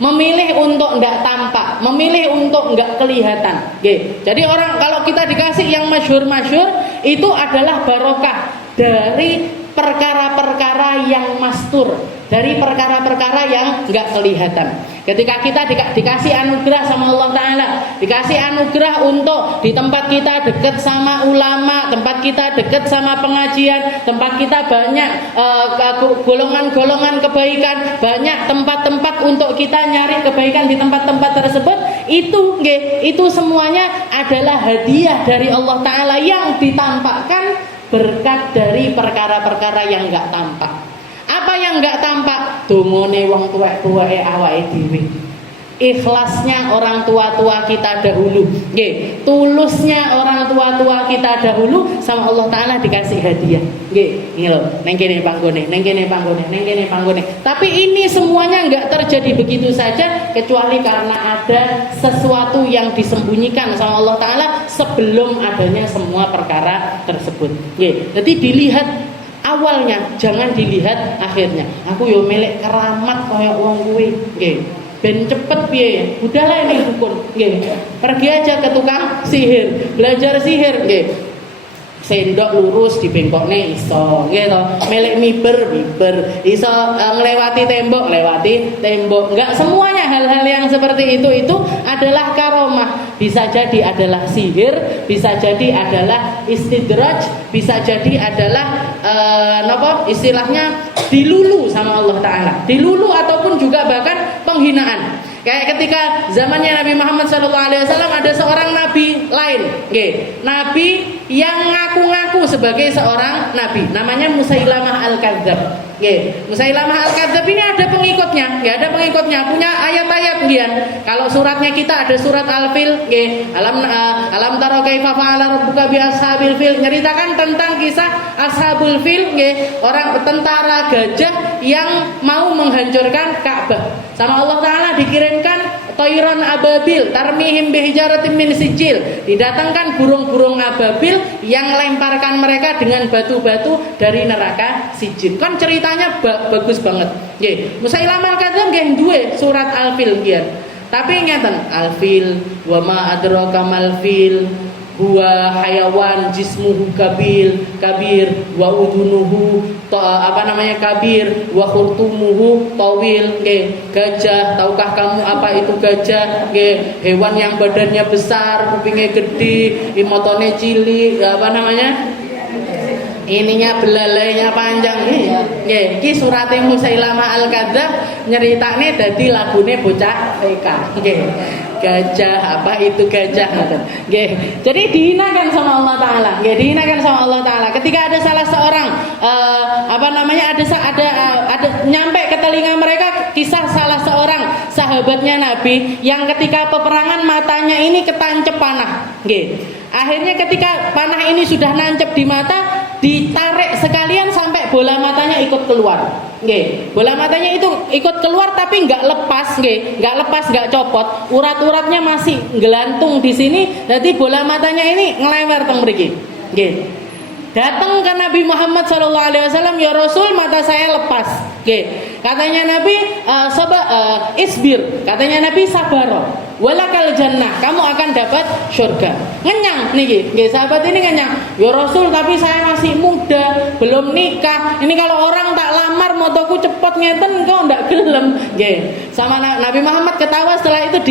memilih untuk tidak tampak, memilih untuk nggak kelihatan. Jadi orang, kalau kita dikasih yang masyhur-masyhur, itu adalah barokah dari perkara-perkara yang mastur, dari perkara-perkara yang nggak kelihatan. Ketika kita dikasih anugerah sama Allah Ta'ala, dikasih anugerah untuk di tempat kita dekat sama ulama, tempat kita dekat sama pengajian, tempat kita banyak golongan-golongan kebaikan, banyak tempat-tempat untuk kita nyari kebaikan di tempat-tempat tersebut, itu semuanya adalah hadiah dari Allah Ta'ala yang ditampakkan berkat dari perkara-perkara yang enggak tampak. Apa yang enggak tampak? Dongone wong tuwek-tuweke awake dhewe. Ikhlasnya orang tua-tua kita dahulu. Tulusnya orang tua-tua kita dahulu sama Allah Ta'ala dikasih hadiah. Ini loh, neng kene panggone, neng kene panggone, neng kene panggone. Tapi ini semuanya enggak terjadi begitu saja, kecuali karena ada sesuatu yang disembunyikan sama Allah Ta'ala sebelum adanya semua perkara tersebut. Jadi dilihat awalnya, jangan dilihat akhirnya. Aku yo melek keramat kaya wong kuwi. Ben cepet piye? Udahlah ini dukun. Pergi aja ke tukang sihir, belajar sihir. Sendok lurus dibengkokne iso, gitu. Melek miber, iso ngelewati tembok, lewati tembok. Enggak semuanya hal-hal yang seperti itu adalah karomah. Bisa jadi adalah sihir, bisa jadi adalah istidraj, bisa jadi adalah istilahnya dilulu sama Allah Ta'ala. Dilulu ataupun juga bahkan penghinaan. Kayak ketika zamannya Nabi Muhammad SAW ada seorang nabi lain, nabi yang ngaku-ngaku sebagai seorang nabi, namanya Musailamah Al-Kadzab. Musailamah Al-Kadzab ini ada pengikutnya, ada pengikutnya, punya ayat-ayat gian. Kalau suratnya kita ada surat Al-Fil, alam taro kaifa fa'ala rabbuka bi ashabil fil, nyeritakan tentang kisah ashabul fil, orang tentara gajah yang mau menghancurkan Ka'bah. Sama Allah Ta'ala dikirimkan toiron ababil tarmihim bihijaratin min sijil, didatangkan burung-burung ababil yang lemparkan mereka dengan batu-batu dari neraka sijil. Kan ceritanya bagus banget. Musailamah Al-Kadzab nggih duwe surat Al-Fil nggih. Tapi ngeten, Al-Fil wa ma adraka mal fil huwa hayawan jismuhu kabir wa udunuhu kabir wa khurtumuhu tawil. Gajah, tahukah kamu apa itu gajah? Hewan yang badannya besar, kupingnya gede, imotone cilik, ininya belalainya panjang nih. Nggih, iki surate Musailamah Al-Kadzdzab nyeritane dadi lagune bocah TK. Nggih. Gajah apa itu gajah ngoten. Nggih. Jadi dihinakan sama Allah taala. Nggih, dihinakan sama Allah taala. Ketika ada salah seorang ada nyampe ke telinga mereka kisah salah seorang sahabatnya Nabi yang ketika peperangan matanya ini ketancep panah. Nggih. Akhirnya ketika panah ini sudah nancep di mata, ditarik sekalian sampai bola matanya ikut keluar. Nggih, bola matanya itu ikut keluar tapi nggak lepas, nggih, nggak lepas, nggak copot. Urat-uratnya masih gelantung di sini. Jadi bola matanya ini ngelewer teng mriki. Nggih. Datang ke Nabi Muhammad SAW, ya Rasul, mata saya lepas. Oke, katanya Nabi, isbir, katanya Nabi sabar, walakal jannah, kamu akan dapat surga. Ngenyang nih, sahabat ini ngenyang. Ya Rasul, tapi saya masih muda, belum nikah. Ini kalau orang tak lamar, motoku cepet ngeten, kok ndak gelem. Sama Nabi Muhammad ketawa. Setelah itu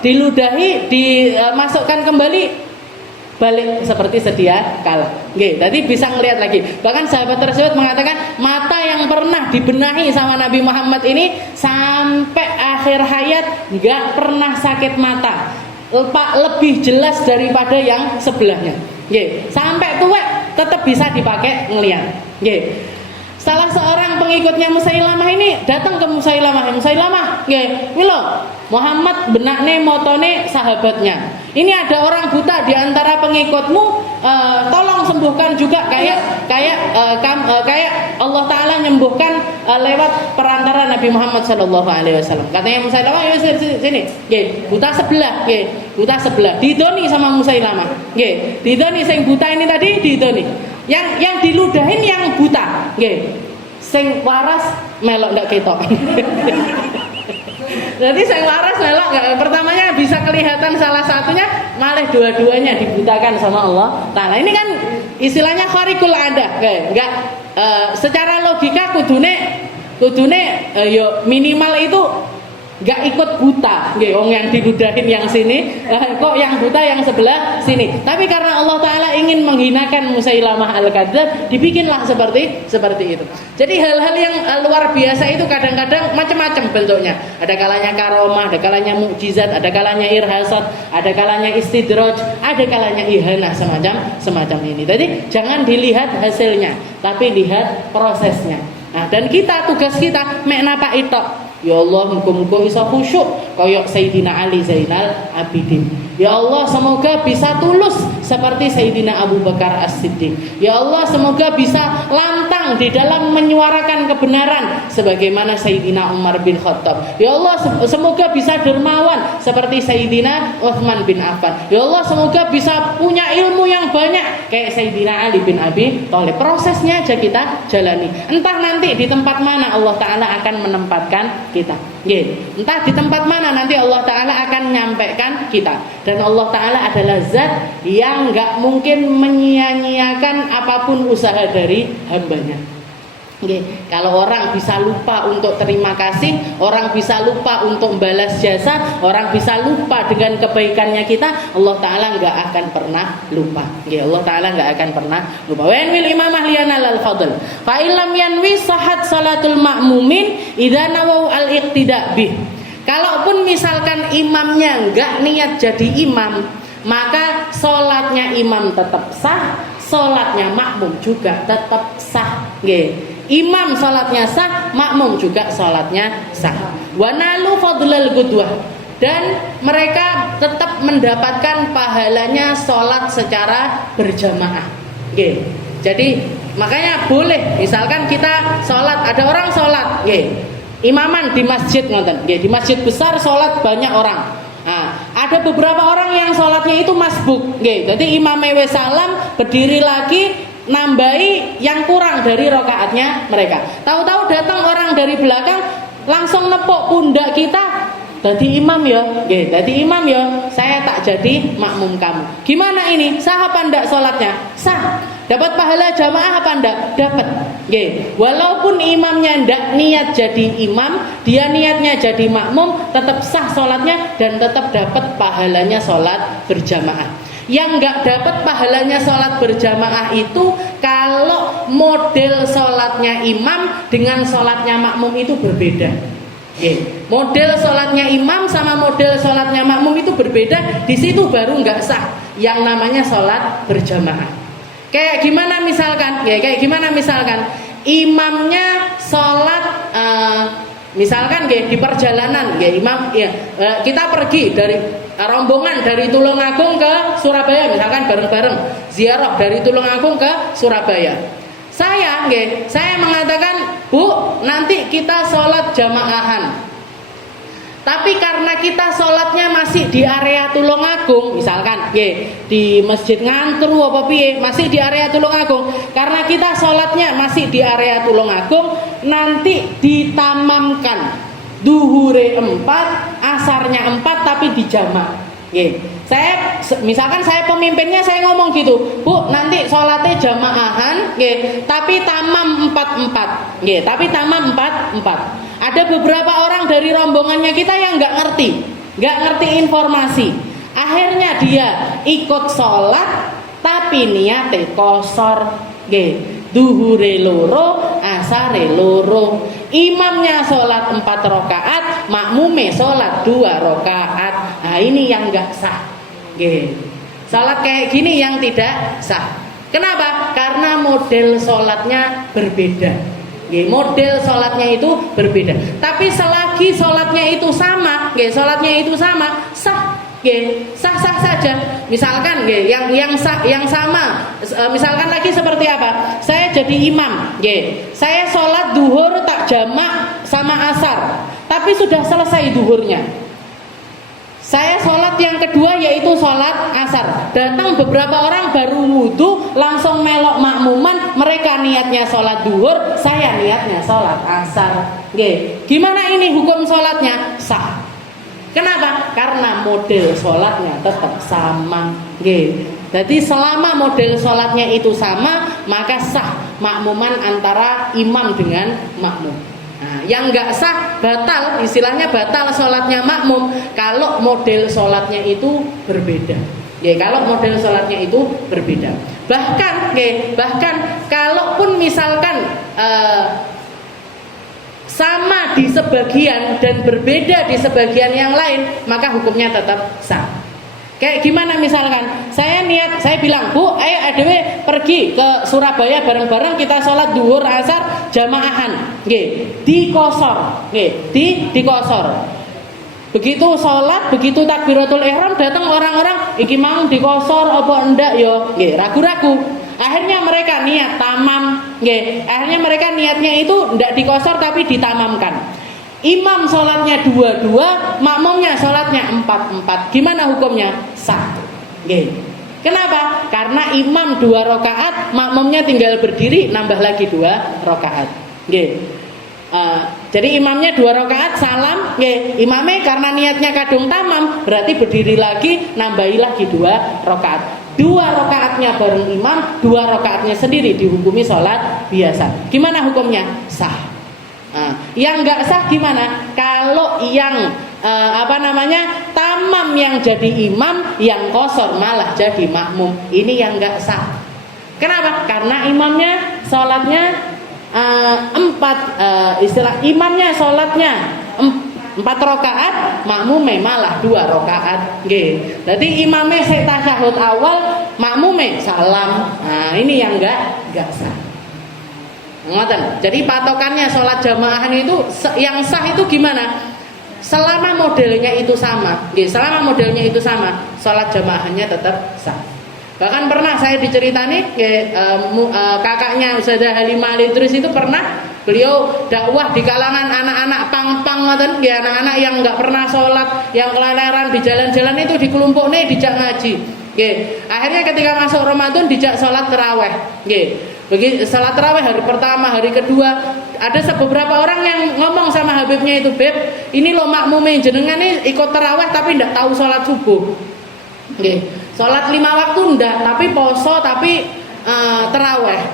diludahi, dimasukkan kembali. Balik seperti sedia kala. Nggih, tadi bisa ngelihat lagi. Bahkan sahabat tersebut mengatakan mata yang pernah dibenahi sama Nabi Muhammad ini sampai akhir hayat nggak pernah sakit mata. Lebih jelas daripada yang sebelahnya. Nggih, sampai tua tetap bisa dipakai ngelihat. Nggih. Salah seorang pengikutnya Musailamah ini datang ke Musailamah, nggih, milo Muhammad benakne motone sahabatnya. Ini ada orang buta di antara pengikutmu, tolong sembuhkan juga kayak Allah Taala nyembuhkan lewat perantara Nabi Muhammad SAW. Katanya Musailamah, ya sini, nggih, buta sebelah, nggih, buta sebelah. Didoni sama Musailamah, nggih, didoni sing buta ini tadi didoni. Yang diludahin yang buta, nggih. Sing waras melok ndak ketok. Jadi sing waras melok nggak, pertamanya bisa kelihatan salah satunya, malah dua-duanya dibutakan sama Allah Taala. Ini kan istilahnya kharikul adah, enggak secara logika kudune yo minimal itu gak ikut buta, nggih, wong yang diludahin yang sini, kok yang buta yang sebelah sini. Tapi karena Allah Taala ingin menghinakan Musailamah Al-Kadzdzab, dibikinlah seperti itu. Jadi hal-hal yang luar biasa itu kadang-kadang macam-macam bentuknya. Ada kalanya karomah, ada kalanya mukjizat, ada kalanya irhasat, ada kalanya istidraj, ada kalanya ihanah, semacam ini. Jadi jangan dilihat hasilnya, tapi lihat prosesnya. Nah, dan tugas kita mek napa itok. Ya Allah, muga-muga bisa khusyuk koyok Sayyidina Ali Zainal Abidin. Ya Allah, semoga bisa tulus seperti Sayyidina Abu Bakar As-Siddiq. Ya Allah, semoga bisa lantang di dalam menyuarakan kebenaran sebagaimana Sayyidina Umar bin Khattab. Ya Allah, semoga bisa dermawan seperti Sayyidina Utsman bin Affan. Ya Allah, semoga bisa punya ilmu yang banyak kayak Sayyidina Ali bin Abi Thalib. Prosesnya aja kita jalani. Entah nanti di tempat mana Allah Ta'ala akan menempatkan kita. Entah di tempat mana nanti Allah Ta'ala akan nyampaikan kita. Dan Allah Ta'ala adalah zat yang gak mungkin menyia-nyiakan apapun usaha dari hambanya. Kalau orang bisa lupa untuk terima kasih, orang bisa lupa untuk balas jasa, orang bisa lupa dengan kebaikannya kita, Allah Ta'ala gak akan pernah lupa. Allah Ta'ala gak akan pernah lupa. Wa wil imamah liyana lal fadl fa illam yanwi sahat salatul ma'mumin idza nawau al iqtida bih. Kalaupun misalkan imamnya gak niat jadi imam, maka sholatnya imam tetap sah, sholatnya makmum juga tetap sah. Imam sholatnya sah, makmum juga sholatnya sah. Wa nalu fadlal qudwah, dan mereka tetap mendapatkan pahalanya sholat secara berjamaah. Jadi makanya boleh, misalkan kita sholat, ada orang sholat, imaman di masjid ngoten, di masjid besar sholat banyak orang. Nah, ada beberapa orang yang sholatnya itu masbuk, jadi imam wis salam berdiri lagi nambahi yang kurang dari rakaatnya mereka. Tahu-tahu datang orang dari belakang langsung nepuk pundak kita. Dadi imam ya, dadi imam ya. Saya tak jadi makmum kamu. Gimana ini? Sah apa ndak sholatnya? Sah. Dapat pahala jamaah apa ndak? Dapat. Walaupun imamnya ndak niat jadi imam, dia niatnya jadi makmum, tetap sah sholatnya dan tetap dapat pahalanya sholat berjamaah. Yang nggak dapat pahalanya sholat berjamaah itu kalau model sholatnya imam dengan sholatnya makmum itu berbeda. Model sholatnya imam sama model sholatnya makmum itu berbeda. Di situ baru nggak sah yang namanya sholat berjamaah. Kayak gimana misalkan imamnya sholat misalkan di perjalanan imam kita pergi dari rombongan dari Tulungagung ke Surabaya, misalkan bareng-bareng ziarah dari Tulungagung ke Surabaya. Saya mengatakan, Bu, nanti kita sholat jamaahan. Tapi karena kita sholatnya masih di area Tulungagung, misalkan di Masjid Ngantru apa piye, masih di area Tulungagung. Karena kita sholatnya masih di area Tulungagung, nanti ditamamkan duhure 4, asarnya 4 tapi dijamak. Misalkan saya pemimpinnya, saya ngomong gitu, Bu, nanti sholatnya jamaahan, tapi tamam 4-4, tapi tamam 4-4. Ada beberapa orang dari rombongannya kita yang nggak ngerti informasi. Akhirnya dia ikut sholat, tapi niate kosor, duhure loro, asare loro. Imamnya sholat 4 rakaat, makmume sholat 2 rakaat. Nah ini yang nggak sah. Sholat kayak gini yang tidak sah. Kenapa? Karena model sholatnya berbeda. Model sholatnya itu berbeda. Tapi selagi sholatnya itu sama, sah. Sah-sah saja. Misalkan yang sama, misalkan lagi seperti apa? Saya jadi imam, saya sholat duhur tak jamak sama asar, tapi sudah selesai duhurnya. Saya sholat yang kedua yaitu sholat asar. Datang beberapa orang baru wudhu, langsung melok makmuman. Mereka niatnya sholat duhur, saya niatnya sholat asar. Gimana ini hukum sholatnya? Sah. Kenapa? Karena model sholatnya tetap sama. Jadi selama model sholatnya itu sama, maka sah makmuman antara imam dengan makmum. Nah, yang nggak sah, batal, istilahnya batal sholatnya makmum kalau model sholatnya itu berbeda. Kalau model sholatnya itu berbeda. Bahkan kalaupun misalkan sama di sebagian dan berbeda di sebagian yang lain, maka hukumnya tetap sah. Kayak gimana misalkan saya bilang, Bu, ayo adewe pergi ke Surabaya bareng-bareng, kita sholat duhur asar jamaahan, dikosor, dikosor. Begitu sholat, begitu takbiratul ihram, datang orang-orang, iki mau dikosor apa enggak yo, ragu-ragu. Akhirnya mereka niat tamam, akhirnya mereka niatnya itu enggak dikosor tapi ditamamkan. Imam sholatnya 2-2, makmumnya sholatnya 4-4. Gimana hukumnya? Sah. Kenapa? Karena imam 2 rakaat, makmumnya tinggal berdiri, nambah lagi 2 rakaat. Jadi imamnya 2 rakaat, salam, imamnya karena niatnya kadung tamam, berarti berdiri lagi, nambahi lagi 2 rakaat. 2 rakaatnya bareng imam, 2 rakaatnya sendiri dihukumi sholat biasa. Gimana hukumnya? Sah. Yang nggak sah gimana? Kalau yang tamam yang jadi imam, yang kosor malah jadi makmum, ini yang nggak sah. Kenapa? Karena imamnya sholatnya 4, istilah imamnya sholatnya 4 rakaat, makmume malah 2 rakaat. Jadi imamnya tasyahud awal, makmume salam. Nah ini yang nggak sah. Jadi patokannya sholat jamaahan itu yang sah itu gimana? Selama modelnya itu sama, sholat jamaahannya tetap sah. Bahkan pernah saya diceritani, kakaknya Ustazah Halimah Al-Idris itu pernah beliau dakwah di kalangan anak-anak pang-pang, anak-anak yang nggak pernah sholat, yang keleleran di jalan-jalan itu dikelompok nih dijak ngaji. Akhirnya ketika masuk Ramadan dijak sholat taraweh. Begitu salat tarawih hari pertama, hari kedua, ada beberapa orang yang ngomong sama Habibnya itu, Beb, ini lo makmume jenengan nih ikut tarawih tapi ndak tahu sholat subuh. Sholat 5 waktu ndak, tapi poso, tapi tarawih.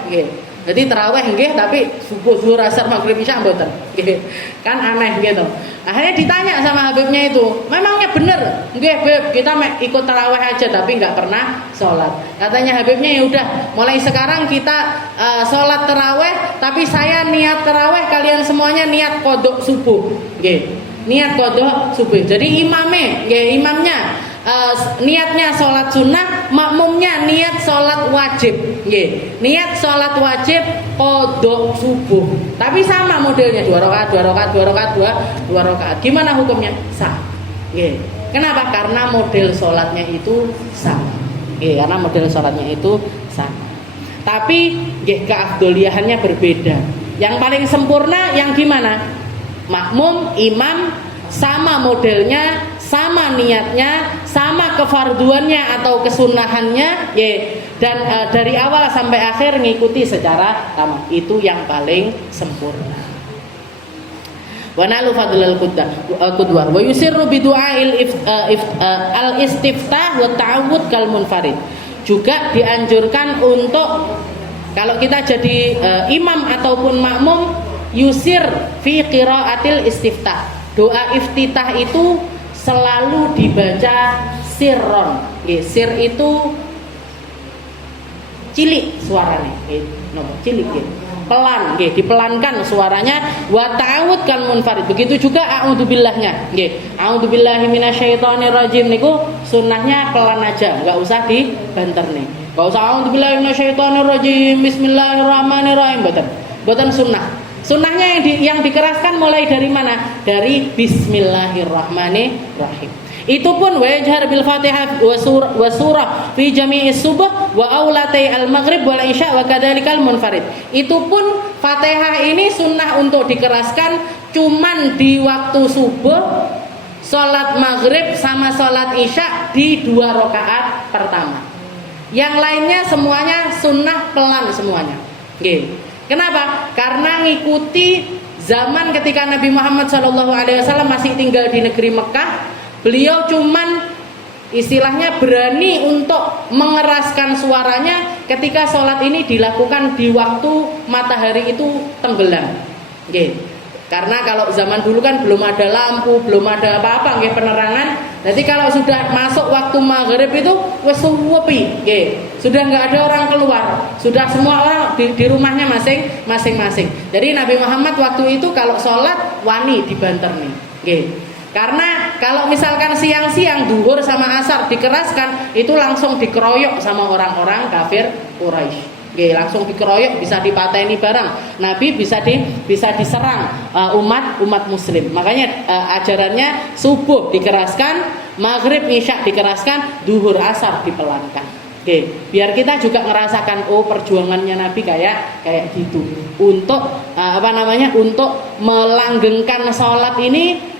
Jadi tarawih nggih tapi subuh zuhur asar maghrib isya mboten. Nggih. Kan aneh gitu. Akhirnya ditanya sama Habibnya itu, memangnya bener? Nggih, Beb, kita ikut tarawih aja tapi nggak pernah sholat. Katanya Habibnya, ya udah, mulai sekarang kita sholat tarawih, tapi saya niat tarawih, kalian semuanya niat qodok subuh. Nggih. Niat qodok subuh. Jadi imamnya niatnya sholat sunnah, makmumnya niat sholat wajib. Niat sholat wajib qodok subuh. Tapi sama modelnya 2 rakaat. Gimana hukumnya? Sah. Kenapa? Karena model sholatnya itu sama. Karena model sholatnya itu sama. Tapi keafdoliahannya berbeda. Yang paling sempurna yang gimana? Makmum, imam sama modelnya, sama niatnya, sama kefarduannya atau kesunahannya, dan dari awal sampai akhir ngikuti secara sama. Itu yang paling sempurna. Wa nalu fadlal qudwah wa yusirru bi du'ail al istiftah wa ta'awud kal munfarid. Juga dianjurkan untuk kalau kita jadi imam ataupun makmum, yusir fi qiraatil istiftah. Doa iftitah itu selalu dibaca sirron. Sir itu cilik suaranya, cilik, pelan, dipelankan suaranya. Wa ta'awud kal munfarid. Begitu juga a'udzubillahnya. A'udzubillahi minasyaitonir rajim niku sunnahnya pelan aja, enggak usah dibanter nih. Enggak usah a'udzubillahi minasyaitonir rajim, bismillahirrahmanirrahim, boten sunnah. Sunnahnya yang dikeraskan mulai dari mana? Dari bismillahirrahmanirrahim. Itu pun wajhar bil Fatihah wa surah fi jami'is subuh wa aulatai al maghrib wal isya wa kadzalikal munfarid. Itu pun Fatihah ini sunnah untuk dikeraskan cuman di waktu subuh, salat maghrib sama salat isya di 2 rakaat pertama. Yang lainnya semuanya sunnah pelan semuanya. Kenapa? Karena ngikuti zaman ketika Nabi Muhammad SAW masih tinggal di negeri Mekah. Beliau cuman istilahnya berani untuk mengeraskan suaranya ketika sholat ini dilakukan di waktu matahari itu tenggelam. Karena kalau zaman dulu kan belum ada lampu, belum ada apa-apa penerangan. Jadi kalau sudah masuk waktu maghrib itu wes suwepi, sudah nggak ada orang keluar, sudah semua orang di rumahnya masing-masing. Jadi Nabi Muhammad waktu itu kalau sholat wani dibanter nih, karena kalau misalkan siang-siang duhur sama asar dikeraskan, itu langsung dikeroyok sama orang-orang kafir Quraisy. Langsung dikeroyok, bisa dipateni barang. Nabi bisa diserang umat muslim. Makanya ajarannya subuh dikeraskan, maghrib isya dikeraskan, duhur asar dipelankan. Biar kita juga ngerasakan perjuangannya Nabi kayak gitu. Untuk untuk melanggengkan sholat ini,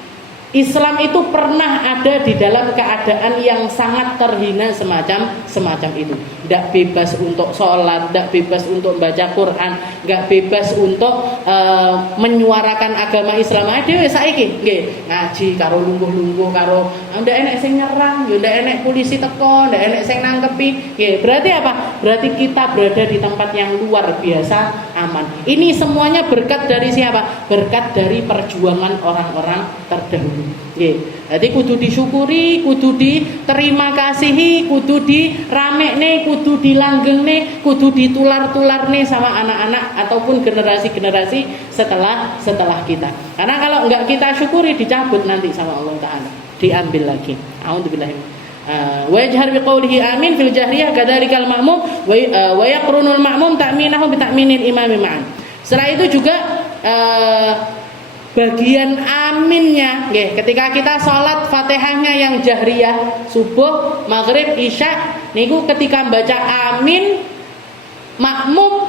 Islam itu pernah ada di dalam keadaan yang sangat terhina semacam itu. Tidak bebas untuk sholat, tidak bebas untuk baca Quran, tidak bebas untuk menyuarakan agama Islam. Dhewe saiki ngaji karo lungguh-lungguh karo ndak enek sing nyerang, yo ndak enek polisi teko, ndak enek sing nangkepi. Berarti apa? Berarti kita berada di tempat yang luar biasa aman. Ini semuanya berkat dari siapa? Berkat dari perjuangan orang-orang terdahulu. Jadi kudu disyukuri, kudu diterima kasihi, kudu diramekne, kudu dilanggenge, kudu ditular-tularne sama anak-anak ataupun generasi-generasi setelah kita. Karena kalau enggak kita syukuri dicabut nanti sama Allah Ta'ala, diambil lagi. A'udzubillah. Wa yajhar biqaulihi amin fil jahriyah kadzalikal ma'mum wa yaqrunul ma'mum ta'minahu bi ta'minil imami ma'an. Setelah itu juga bagian aminnya, ketika kita sholat Fatihahnya yang jahriyah subuh, maghrib, isya, niku ketika baca amin, makmum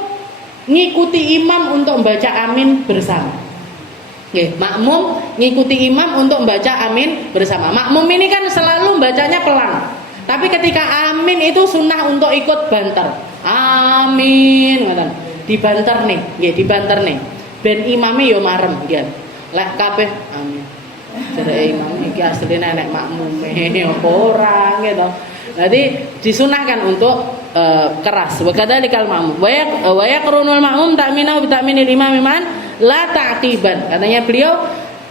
ngikuti imam untuk membaca amin bersama. Makmum ngikuti imam untuk membaca amin bersama. Makmum ini kan selalu bacanya pelan, tapi ketika amin itu sunnah untuk ikut banter. Amin, dibanter nih, ben imame yo marem, lek kabeh amin. Jare imam iki asline nek makmume apa ora gitu. Jadi disunahkan untuk keras. Wa kadzalikal ma'mum. Wa yaqrunul ma'mum ta'minahu bi ta'minil imam man la ta'qiban. Katanya beliau,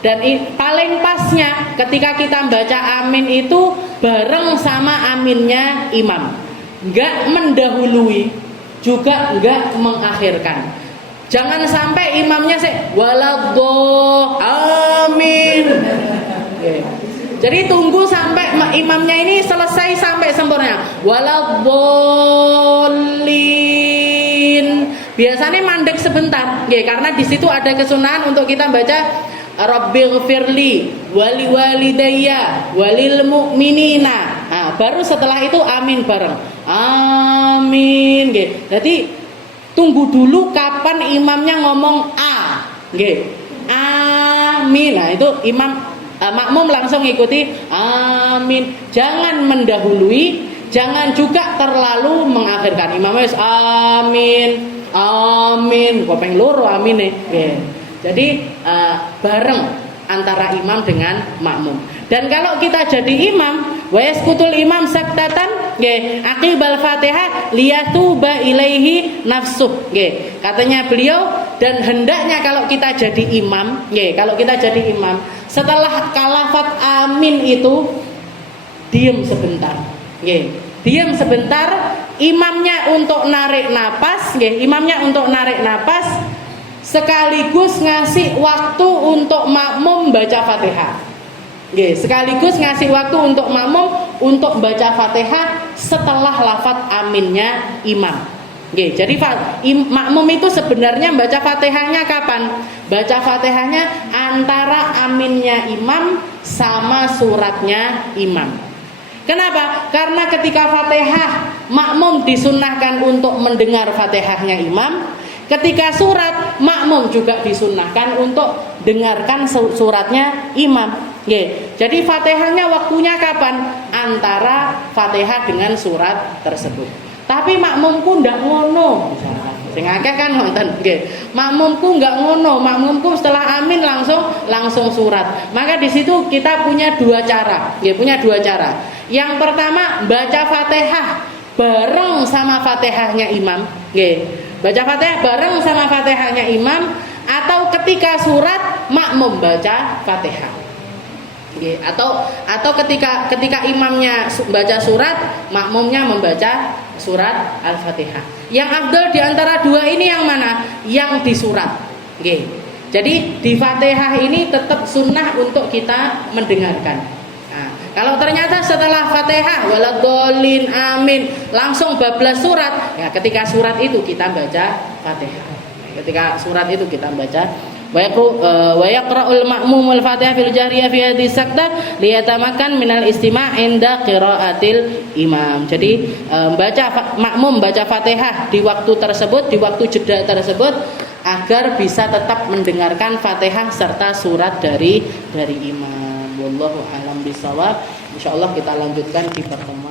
dan paling pasnya ketika kita baca amin itu bareng sama aminnya imam, enggak mendahului juga enggak mengakhirkan. Jangan sampai imamnya waladdoh amin. Jadi tunggu sampai imamnya ini selesai sampai sempurna waladhdallin. Biasanya mandek sebentar, karena di situ ada kesunahan untuk kita baca Rabbighfirli wali walidayya walil mu'minina. Nah, baru setelah itu amin bareng. Amin. Jadi tunggu dulu kapan imamnya ngomong a. Amin. Nah, itu makmum langsung ikuti amin. Jangan mendahului, jangan juga terlalu mengakhirkan. Imamnya amin. Amin. Kok pengen loro amin nih. Jadi bareng antara imam dengan makmum. Dan kalau kita jadi imam, wa yaskutul imam saktatan aqibal Fatihah liyatuba ilaihi nafsuh. Katanya beliau, dan hendaknya kalau kita jadi imam, setelah kalafat amin itu diam sebentar. Diam sebentar, imamnya untuk narik napas, sekaligus ngasih waktu untuk makmum baca Fatihah. Sekaligus ngasih waktu untuk makmum untuk baca Fatihah setelah lafaz aminnya imam. Jadi makmum itu sebenarnya baca Fatihahnya kapan? Baca Fatihahnya antara aminnya imam sama suratnya imam. Kenapa? Karena ketika Fatihah makmum disunahkan untuk mendengar Fatihahnya imam. Ketika surat, makmum juga disunnahkan untuk dengarkan suratnya imam. Jadi Fatihahnya waktunya kapan? Antara Fatihah dengan surat tersebut. Tapi makmumku ndak ngono. Sing akeh kan nonton. Makmumku nggak ngono. Makmumku setelah amin langsung surat. Maka di situ kita punya dua cara. Yang pertama, baca Fatihah bareng sama Fatihahnya imam. Baca Fatihah bareng sama Fatihahnya imam, atau ketika surat makmum baca Fatihah. Atau ketika imamnya baca surat, makmumnya membaca surat Al-Fatihah. Yang afdal di antara dua ini yang mana? Yang di surat. Jadi di Fatihah ini tetap sunnah untuk kita mendengarkan. Kalau ternyata setelah Fatihah waladhdallin amin langsung bablas surat, ketika surat itu kita baca Fatihah. Wa yaqra'ul ma'mumul Fatihah fil jahriyah fi hadhihi sakta liyatamakan minal istima' inda qiraatil imam. Jadi makmum baca Fatihah di waktu tersebut, di waktu jeda tersebut, agar bisa tetap mendengarkan Fatihah serta surat dari imam. Wallahu a'lam bishawab. Insyaallah kita lanjutkan di pertemuan